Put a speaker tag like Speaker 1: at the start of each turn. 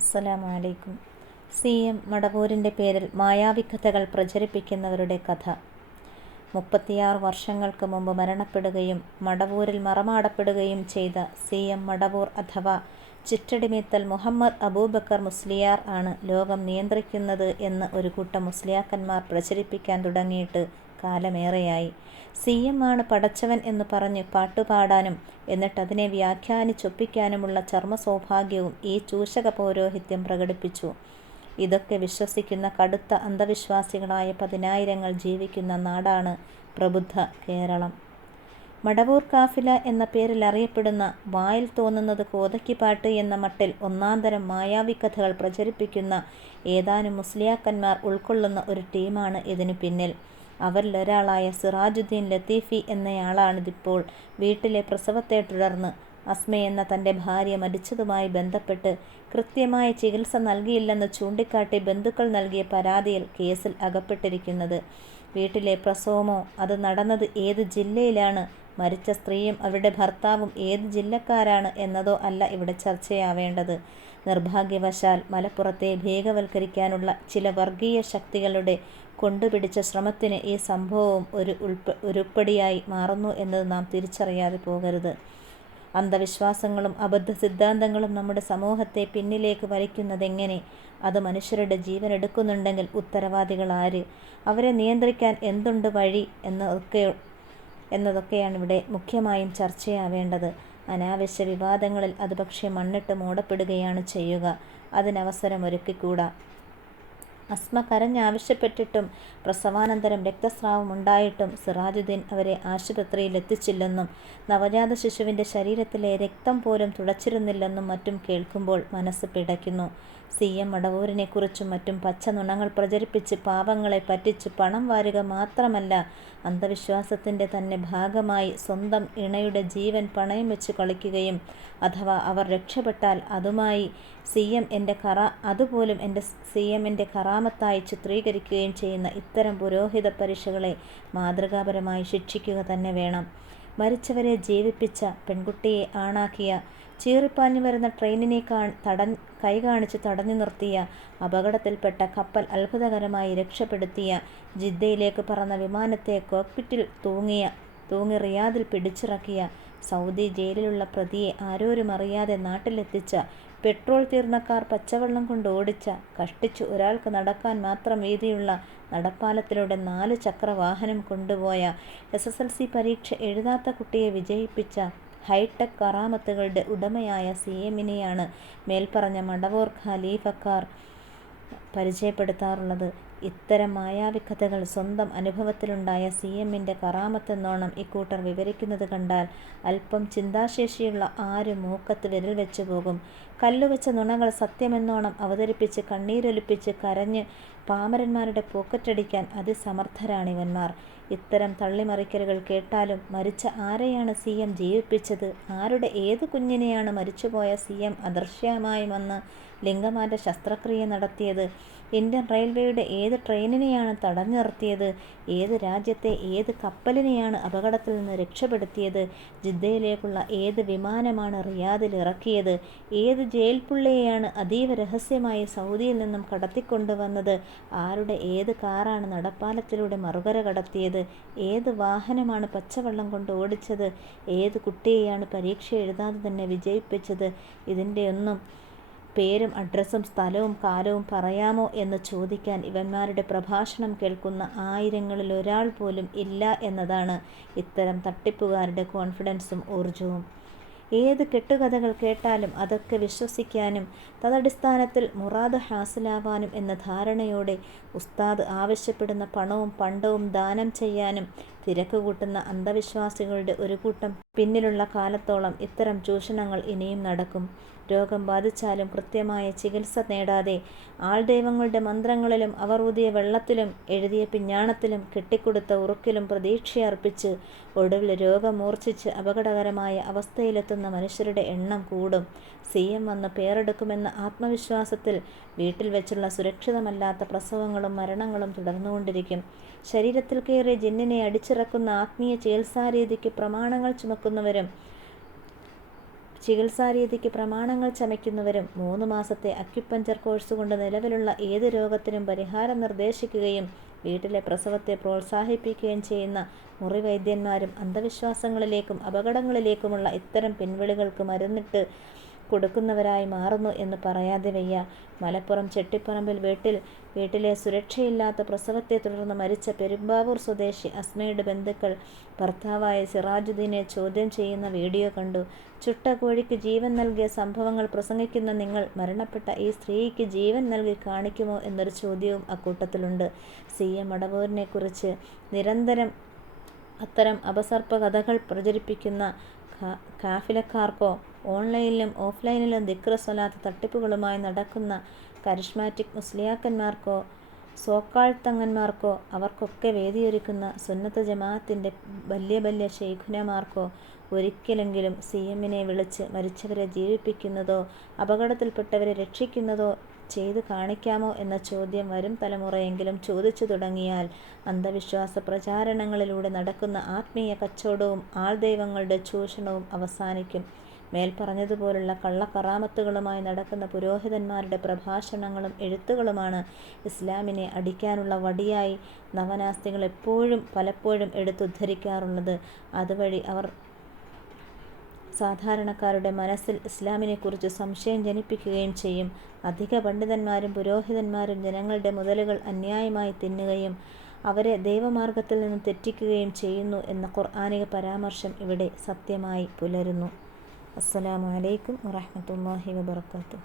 Speaker 1: അസ്സലാമു അലൈക്കും C M മടവൂരിന്റെ പേരിൽ മായാവിക്കഥകൾ പ്രചരിപ്പിക്കുന്നവരുടെ കഥ. മുപ്പത്തിയാറ് വർഷങ്ങൾക്ക് മുമ്പ് മരണപ്പെടുകയും മടവൂരിൽ മറമാടപ്പെടുകയും ചെയ്ത സി എം മടവൂർ അഥവാ ചിറ്റടിമീത്തൽ മുഹമ്മദ് അബൂബക്കർ മുസ്ലിയാർ ആണ് ലോകം നിയന്ത്രിക്കുന്നത് എന്ന് ഒരു കൂട്ടം മുസ്ലിയാക്കന്മാർ പ്രചരിപ്പിക്കാൻ തുടങ്ങിയിട്ട് കാലമേറെയായി. സി എം ആണ് പടച്ചവൻ എന്ന് പറഞ്ഞ് പാട്ടുപാടാനും എന്നിട്ടതിനെ വ്യാഖ്യാനിച്ചൊപ്പിക്കാനുമുള്ള ചർമ്മ സൗഭാഗ്യവും ഈ ചൂഷക പൗരോഹിത്യം പ്രകടിപ്പിച്ചു. ഇതൊക്കെ വിശ്വസിക്കുന്ന കടുത്ത അന്ധവിശ്വാസികളായ പതിനായിരങ്ങൾ ജീവിക്കുന്ന നാടാണ് പ്രബുദ്ധ കേരളം. മടവൂർ കാഫില എന്ന പേരിൽ അറിയപ്പെടുന്ന വായിൽ തോന്നുന്നത് കോതക്കിപ്പാട്ട് എന്ന മട്ടിൽ ഒന്നാന്തരം മായാവി കഥകൾ പ്രചരിപ്പിക്കുന്ന ഏതാനും മുസ്ലിയാക്കന്മാർ ഉൾക്കൊള്ളുന്ന ഒരു ടീമാണ് ഇതിനു പിന്നിൽ. അവരിലൊരാളായ സിറാജുദ്ദീൻ ലത്തീഫി എന്നയാളാണിതിപ്പോൾ. വീട്ടിലെ പ്രസവത്തെ തുടർന്ന് അസ്മ എന്ന തന്റെ ഭാര്യ മരിച്ചതുമായി ബന്ധപ്പെട്ട് കൃത്യമായ ചികിത്സ നൽകിയില്ലെന്ന് ചൂണ്ടിക്കാട്ടി ബന്ധുക്കൾ നൽകിയ പരാതിയിൽ കേസിൽ അകപ്പെട്ടിരിക്കുന്നത്. വീട്ടിലെ പ്രസവമോ അത് നടന്നത് ഏത് ജില്ലയിലാണ് മരിച്ച സ്ത്രീയും അവരുടെ ഭർത്താവും ഏത് ജില്ലക്കാരാണ് എന്നതോ അല്ല ഇവിടെ ചർച്ചയാവേണ്ടത്. നിർഭാഗ്യവശാൽ മലപ്പുറത്തെ ഭേഗവൽക്കരിക്കാനുള്ള ചില വർഗീയ ശക്തികളുടെ കൊണ്ടുപിടിച്ച ശ്രമത്തിന് ഈ സംഭവവും ഒരു ഉൾപ്പ ഉരുപ്പടിയായി മാറുന്നു എന്നത് നാം തിരിച്ചറിയാതെ പോകരുത്. അന്ധവിശ്വാസങ്ങളും അബദ്ധ സിദ്ധാന്തങ്ങളും നമ്മുടെ സമൂഹത്തെ പിന്നിലേക്ക് വലിക്കുന്നതെങ്ങനെ? അത് മനുഷ്യരുടെ ജീവൻ എടുക്കുന്നുണ്ടെങ്കിൽ ഉത്തരവാദികൾ ആര്? അവരെ നിയന്ത്രിക്കാൻ എന്തുണ്ട് വഴി എന്നതൊക്കെ എന്നതൊക്കെയാണ് ഇവിടെ മുഖ്യമായും ചർച്ചയാവേണ്ടത്. അനാവശ്യ വിവാദങ്ങളിൽ അത് പക്ഷേ മണ്ണിട്ട് മൂടപ്പെടുകയാണ് ചെയ്യുക. അതിനവസരമൊരുക്കിക്കൂടാ അസ്മ കരഞ്ഞാവശ്യപ്പെട്ടിട്ടും പ്രസവാനന്തരം രക്തസ്രാവം ഉണ്ടായിട്ടും സിറാജുദ്ദീൻ അവരെ ആശുപത്രിയിൽ എത്തിച്ചില്ലെന്നും നവജാത ശിശുവിന്റെ ശരീരത്തിലെ രക്തം പോലും തുടച്ചിരുന്നില്ലെന്നും മറ്റും കേൾക്കുമ്പോൾ മനസ്സ് പിടയ്ക്കുന്നു. സി എം മടവൂരിനെക്കുറിച്ചും മറ്റും പച്ച നുണങ്ങൾ പ്രചരിപ്പിച്ച് പാവങ്ങളെ പറ്റിച്ച് പണം വാരുക മാത്രമല്ല അന്ധവിശ്വാസത്തിന്റെ തന്നെ ഭാഗമായി സ്വന്തം ഇണയുടെ ജീവൻ പണയം വെച്ച് കളിക്കുകയും അഥവാ അവർ രക്ഷപ്പെട്ടാൽ അതുമായി സി എം എന്റെ കറ അതുപോലും എന്റെ സി എമ്മിന്റെ കറാമത്തായി ചിത്രീകരിക്കുകയും ചെയ്യുന്ന ഇത്തരം പുരോഹിത പരീക്ഷകളെ മാതൃകാപരമായി ശിക്ഷിക്കുക തന്നെ വേണം. മരിച്ചവരെ ജീവിപ്പിച്ച പെൺകുട്ടിയെ ആണാക്കിയ ചീറിപ്പാഞ്ഞു വരുന്ന ട്രെയിനിനെ കാ തട കൈ കാണിച്ച് തടഞ്ഞു നിർത്തിയ അപകടത്തിൽപ്പെട്ട കപ്പൽ അത്ഭുതകരമായി രക്ഷപ്പെടുത്തിയ ജിദ്ദയിലേക്ക് പറന്ന വിമാനത്തെ കോക്പിറ്റിൽ തൂങ്ങിയ തൂങ്ങി റിയാദിൽ പിടിച്ചിറക്കിയ സൗദി ജയിലിലുള്ള പ്രതിയെ ആരോരും അറിയാതെ നാട്ടിലെത്തിച്ച പെട്രോൾ തീർന്ന കാർ പച്ചവെള്ളം കൊണ്ട് ഓടിച്ച കഷ്ടിച്ചു ഒരാൾക്ക് നടക്കാൻ മാത്രം വീതിയുള്ള നടപ്പാലത്തിലൂടെ നാല് ചക്ര വാഹനം കൊണ്ടുപോയ എസ് എസ് എൽ സി പരീക്ഷ എഴുതാത്ത കുട്ടിയെ വിജയിപ്പിച്ച ഹൈടെക് കറാമത്തുകളുടെ ഉടമയായ സി എമ്മിനെയാണ് മേൽപ്പറഞ്ഞ മടവൂർ ഖലീഫക്കാർ പരിചയപ്പെടുത്താറുള്ളത്. ഇത്തരം മായാവിക്കഥകൾ സ്വന്തം അനുഭവത്തിലുണ്ടായ സി എമ്മിന്റെ കറാമത്തെന്നോണം ഇക്കൂട്ടർ വിവരിക്കുന്നത് കണ്ടാൽ അല്പം ചിന്താശേഷിയുള്ള ആരും മൂക്കത്ത് വിരൽ വെച്ചു പോകും. കല്ലുവെച്ച നുണകൾ സത്യമെന്നോണം അവതരിപ്പിച്ച് കണ്ണീരൊലിപ്പിച്ച് കരഞ്ഞ് പാമരന്മാരുടെ പോക്കറ്റടിക്കാൻ അതിസമർത്ഥരാണിവന്മാർ. ഇത്തരം തള്ളിമറിക്കലുകൾ കേട്ടാലും മരിച്ച ആരെയാണ് സി എം ജീവിപ്പിച്ചത് ആരുടെ ഏത് കുഞ്ഞിനെയാണ് മരിച്ചുപോയ സി എം അദൃശ്യമായി വന്ന് ലിംഗമാറ്റ ശസ്ത്രക്രിയ നടത്തിയത്. ഇന്ത്യൻ റെയിൽവേയുടെ ഏത് ട്രെയിനിനെയാണ് തടഞ്ഞു നിർത്തിയത് ഏത് രാജ്യത്തെ ഏത് കപ്പലിനെയാണ് അപകടത്തിൽ നിന്ന് രക്ഷപ്പെടുത്തിയത്? ജിദ്ദയിലേക്കുള്ള ഏത് വിമാനമാണ് റിയാദിൽ ഇറക്കിയത്? ഏത് ജയിൽ പുള്ളിയെയാണ് അതീവ രഹസ്യമായി സൗദിയിൽ നിന്നും കടത്തിക്കൊണ്ടുവന്നത്? ആരുടെ ഏത് കാറാണ് നടപ്പാലത്തിലൂടെ മറുകര കടത്തിയത്? ഏത് വാഹനമാണ് പച്ചവെള്ളം കൊണ്ട് ഓടിച്ചത്? ഏത് കുട്ടിയെയാണ് പരീക്ഷ എഴുതാതെ തന്നെ വിജയിപ്പിച്ചത്? ഇതിന്റെയൊന്നും പേരും അഡ്രസ്സും സ്ഥലവും കാലവും പറയാമോ എന്ന് ചോദിക്കാൻ ഇവന്മാരുടെ പ്രഭാഷണം കേൾക്കുന്ന ആയിരങ്ങളിൽ ഒരാൾ പോലും ഇല്ല എന്നതാണ് ഇത്തരം തട്ടിപ്പുകാരുടെ കോൺഫിഡൻസും ഊർജവും ഏത് കെട്ടുകഥകൾ കേട്ടാലും അതൊക്കെ വിശ്വസിക്കാനും തദടിസ്ഥാനത്തിൽ മുറാദ് ഹാസിലാവാനും എന്ന ധാരണയോടെ ഉസ്താദ് ആവശ്യപ്പെടുന്ന പണവും പണ്ടവും ദാനം ചെയ്യാനും തിരക്ക് കൂട്ടുന്ന അന്ധവിശ്വാസികളുടെ ഒരു കൂട്ടം പിന്നിലുള്ള കാലത്തോളം ഇത്തരം ചൂഷണങ്ങൾ ഇനിയും നടക്കും. രോഗം ബാധിച്ചാലും കൃത്യമായ ചികിത്സ നേടാതെ ആൾദൈവങ്ങളുടെ മന്ത്രങ്ങളിലും അവർ ഊതിയ വെള്ളത്തിലും എഴുതിയ പിഞ്ഞാണത്തിലും കെട്ടിക്കൊടുത്ത ഉറുക്കിലും പ്രതീക്ഷയർപ്പിച്ച് ഒടുവിൽ രോഗം മൂർച്ഛിച്ച് അപകടകരമായ അവസ്ഥയിലെത്തുന്ന മനുഷ്യരുടെ എണ്ണം കൂടും. സി എം വന്ന് പേരെടുക്കുമെന്ന ആത്മവിശ്വാസത്തിൽ വീട്ടിൽ വെച്ചുള്ള സുരക്ഷിതമല്ലാത്ത പ്രസവങ്ങളും മരണങ്ങളും തുടർന്നുകൊണ്ടിരിക്കും. ശരീരത്തിൽ കയറിയ ജിന്നിനെ അടിച്ചിറക്കുന്ന ആത്മീയ ചികിത്സാരീതിക്ക് പ്രമാണങ്ങൾ ചുമക്കുന്നവരും ചികിത്സാരീതിക്ക് പ്രമാണങ്ങൾ ചമയ്ക്കുന്നവരും മൂന്ന് മാസത്തെ അക്യുപഞ്ചർ കോഴ്സ് കൊണ്ട് നിലവിലുള്ള ഏത് രോഗത്തിനും പരിഹാരം നിർദ്ദേശിക്കുകയും വീട്ടിലെ പ്രസവത്തെ പ്രോത്സാഹിപ്പിക്കുകയും ചെയ്യുന്ന മുറിവൈദ്യന്മാരും അന്ധവിശ്വാസങ്ങളിലേക്കും അപകടങ്ങളിലേക്കുമുള്ള ഇത്തരം പിൻവിളികൾക്ക് മരുന്നിട്ട് കൊടുക്കുന്നവരായി മാറുന്നു എന്ന് പറയാതെ വയ്യ. മലപ്പുറം ചെട്ടിപ്പറമ്പിൽ വീട്ടിൽ വീട്ടിലെ സുരക്ഷയില്ലാത്ത പ്രസവത്തെ തുടർന്ന് മരിച്ച പെരുമ്പാവൂർ സ്വദേശി അസ്മയുടെ ബന്ധുക്കൾ ഭർത്താവായ സിറാജുദ്ദീനെ ചോദ്യം ചെയ്യുന്ന വീഡിയോ കണ്ടു. ചുട്ട കോഴിക്ക് ജീവൻ നൽകിയ സംഭവങ്ങൾ പ്രസംഗിക്കുന്ന നിങ്ങൾ മരണപ്പെട്ട ഈ സ്ത്രീക്ക് ജീവൻ നൽകി കാണിക്കുമോ എന്നൊരു ചോദ്യവും അക്കൂട്ടത്തിലുണ്ട്. സി. എം. മടവൂരിനെക്കുറിച്ച് നിരന്തരം അത്തരം അപസർപ്പ കഥകൾ പ്രചരിപ്പിക്കുന്ന കാഫിലക്കാർക്കോ ഓൺലൈനിലും ഓഫ്ലൈനിലും ദിക്ര സ്വലാത്ത് തട്ടിപ്പുകളുമായി നടക്കുന്ന കരിഷ്മാറ്റിക് മുസ്ലിയാക്കന്മാർക്കോ സോക്കാൾ തങ്ങന്മാർക്കോ അവർക്കൊക്കെ വേദിയൊരുക്കുന്ന സുന്നത്ത് ജമാഅത്തിന്റെ വലിയ വലിയ ശേഖുനമാർക്കോ ഒരിക്കലെങ്കിലും സി എമ്മിനെ വിളിച്ച് മരിച്ചവരെ ജീവിപ്പിക്കുന്നതോ അപകടത്തിൽപ്പെട്ടവരെ രക്ഷിക്കുന്നതോ ചെയ്തു കാണിക്കാമോ എന്ന ചോദ്യം വരും തലമുറയെങ്കിലും ചോദിച്ചു തുടങ്ങിയാൽ അന്ധവിശ്വാസ പ്രചാരണങ്ങളിലൂടെ നടക്കുന്ന ആത്മീയ കച്ചവടവും ആൾദൈവങ്ങളുടെ ചൂഷണവും അവസാനിക്കും. മേൽപ്പറഞ്ഞതുപോലുള്ള കള്ളക്കറാമത്തുകളുമായി നടക്കുന്ന പുരോഹിതന്മാരുടെ പ്രഭാഷണങ്ങളും എഴുത്തുകളുമാണ് ഇസ്ലാമിനെ അടിക്കാനുള്ള വടിയായി നവനാസ്തികൾ എപ്പോഴും പലപ്പോഴും എടുത്തുദ്ധരിക്കാറുള്ളത്. അതുവഴി അവർ സാധാരണക്കാരുടെ മനസ്സിൽ ഇസ്ലാമിനെക്കുറിച്ച് സംശയം ജനിപ്പിക്കുകയും ചെയ്യും. അധിക പണ്ഡിതന്മാരും പുരോഹിതന്മാരും ജനങ്ങളുടെ മുതലുകൾ അന്യായമായി തിന്നുകയും അവരെ ദൈവമാർഗത്തിൽ നിന്ന് തെറ്റിക്കുകയും ചെയ്യുന്നു എന്ന ഖുർആാനിക പരാമർശം ഇവിടെ സത്യമായി പുലരുന്നു. അസ്സലാമു അലൈക്കും വറഹമത്തല്ലാഹി വബർക്കാത്തു